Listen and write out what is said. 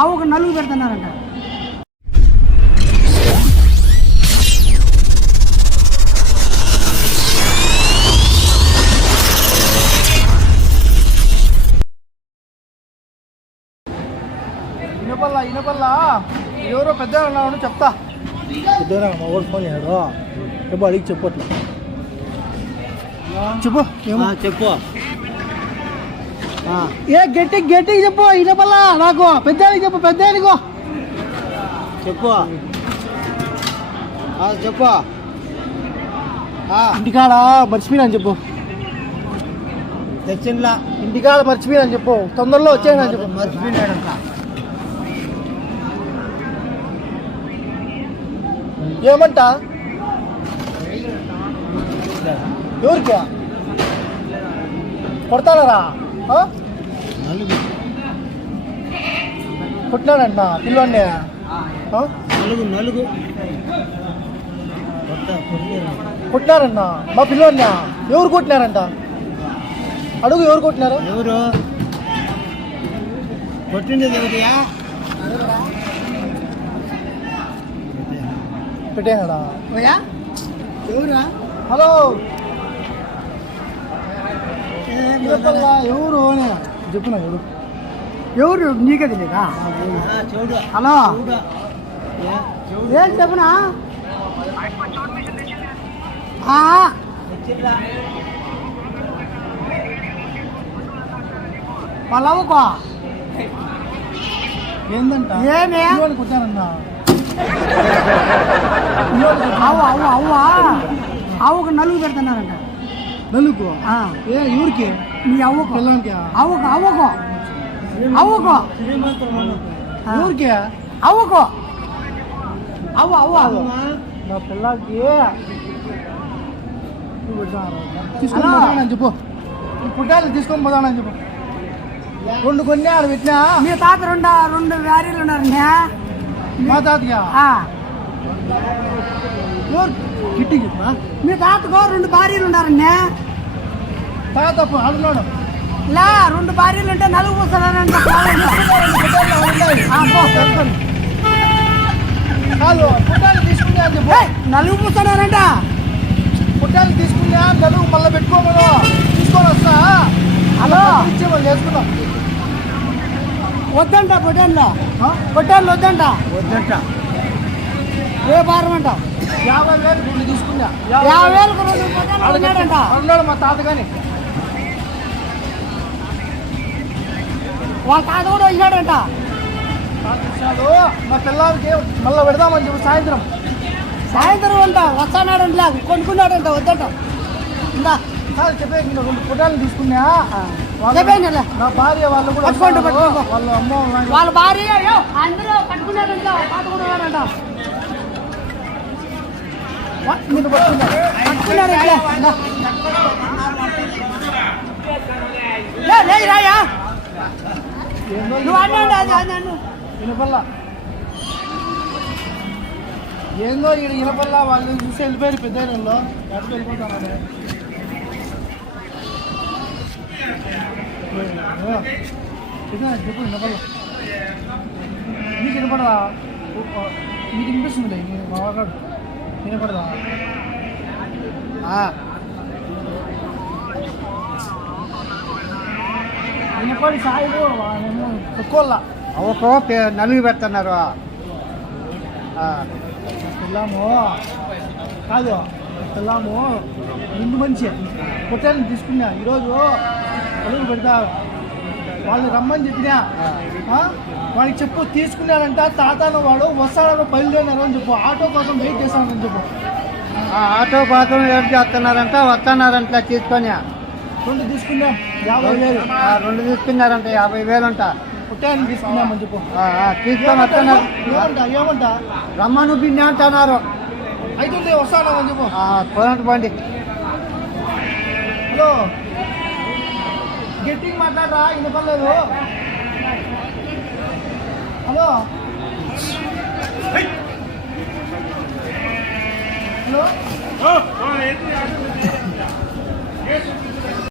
ఆవుకు నలుగు పెడుతున్నారంట. ఇనపల్లా ఎవరో పెద్ద ఉన్నాడు చెప్తా. పెద్దరా మా ఊరు ఫోన్ చేయడు. చెప్పు అడిగి చెప్పు అట్లా చెప్పు చెప్పు. ఏ గట్టికి చెప్పు. ఇనపల్లా నాకు పెద్దానికి చెప్పు. పెద్దానికో చెప్పు చెప్పు. ఇంటికాడ మర్చిపోయినా చెప్పు. తెచ్చిండ్లా ఇంటికాడ మర్చిపోయినా చెప్పు. తొందరలో వచ్చేనా చెప్పు. మర్చిపోయినాడంట. ఏమంట ఎవరికి కొడతానరా? కొట్టినాడంట పిల్లోని. కొట్టినారంట మా పిల్లోని. ఎవరు కొట్టినారంట? అడుగు ఎవరు కొట్టినారు? ఎవరు కొట్టిండేది? ఎవరియా పెట్టేనాడా? ఎవరా? హలో ఎవరు చెప్పున్నా. ఎవరు నీకే తెలియదా? హలో ఏం చెప్పునా? వాళ్ళవుకో ఏందంట? ఏమే కొట్టారన్నా? ఆవుకు నలుగు పెడుతున్నారంట. నలుగు? ఏ ఎవరికి? నీ అవ్వకు. పిల్లలకి? అవ్వకు ఎవరికి? అవ్వకు నా పిల్లకి తీసుకొని పోతానని చెప్పు. పుట్టాలు తీసుకొని పోతానని చెప్పు. 2 కొన్ని ఆడ పెట్టినా. మీ తాత రెండు వ్యారీలు ఉన్నారండి. మా తాతగా కిట్టి చెప్పా. మీ తాతకు 2 భార్యలు ఉన్నారండి. తాత అడుగున్నాడు. లే 2 భార్యలు ఉంటే నలుగు పూస్తారంట. పుట్టాలు తీసుకున్నా అని చెప్పు. నలుగు పూస్తున్నారంట. పుట్టాలు తీసుకున్నా నలుగు మళ్ళీ పెట్టుకోమను. తీసుకొని వస్తా. హలో ఇచ్చే వాళ్ళు చేసుకున్నాం. వద్దంట పొట్టేళ్ళు వద్దంట. ఏ భారం అంట? 50,000 2 తీసుకున్నా. 50,000కు 2 పొట్టేళ్ళు అన్నాడు మా తాత. కానీ వాళ్ళ తాత కూడా వచ్చినాడంట. మా పిల్లలకి మళ్ళీ పెడదామని చెప్పి సాయంత్రం అంట. వస్తానాడంట. కొనుక్కున్నాడంట. వద్దంట. ఇంకా చెప్పే 2 పుట్టాలు తీసుకున్నా. నా భార్య వాళ్ళు కూడా వాళ్ళ అమ్మ వాళ్ళ భార్య అందరూ పట్టుకున్నాడంట. తాత కూడా ఉన్నాడంట. రాయా నువ్వు అన్నాడు. ఇనపల్ల ఏందో ఇక్కడ ఇనపల్ల వాళ్ళు చూసి వెళ్ళిపోయారు. పెద్ద ఎక్కడికి వెళ్ళిపోతాను. చెప్పు ఇనపల్ల. నీకు వినపడదా? నీకు వినిపిస్తుంది. మా వాడు వినపడదా? వినపడి సాయిలు తక్కువ అవకో నలుగు పెడుతున్నారు. పిల్లము కాదు. పిల్లము ముందు మంచి పొట్టాలను తీసుకున్నా. ఈరోజు నలుగు పెడతా. వాళ్ళు రమ్మని చెప్పినా. వాడికి చెప్పు తీసుకున్నాడంట. తాతను వాడు వస్తాడని బయలుదేరినారు అని చెప్పు. ఆటో కోసం వెయిట్ చేస్తానని చెప్పు. ఆటో కోసం ఏం చేస్తున్నారంట? వస్తున్నారంట. తీసుకొని 2 తీసుకున్నాం. 50,000. 2 తీసుకున్నారంట. 50,000 అంట. పుట్టాన్ని తీసుకున్నామని చెప్పు. తీసుకొని వస్తున్నారు. ఏమంట రమ్మను బిడ్డ అంటున్నారు. అయితే వస్తానని చెప్పు. పోరంట బండి. హలో గట్టిగా మాట్లాడరా? వినపడలేదు. Hello hello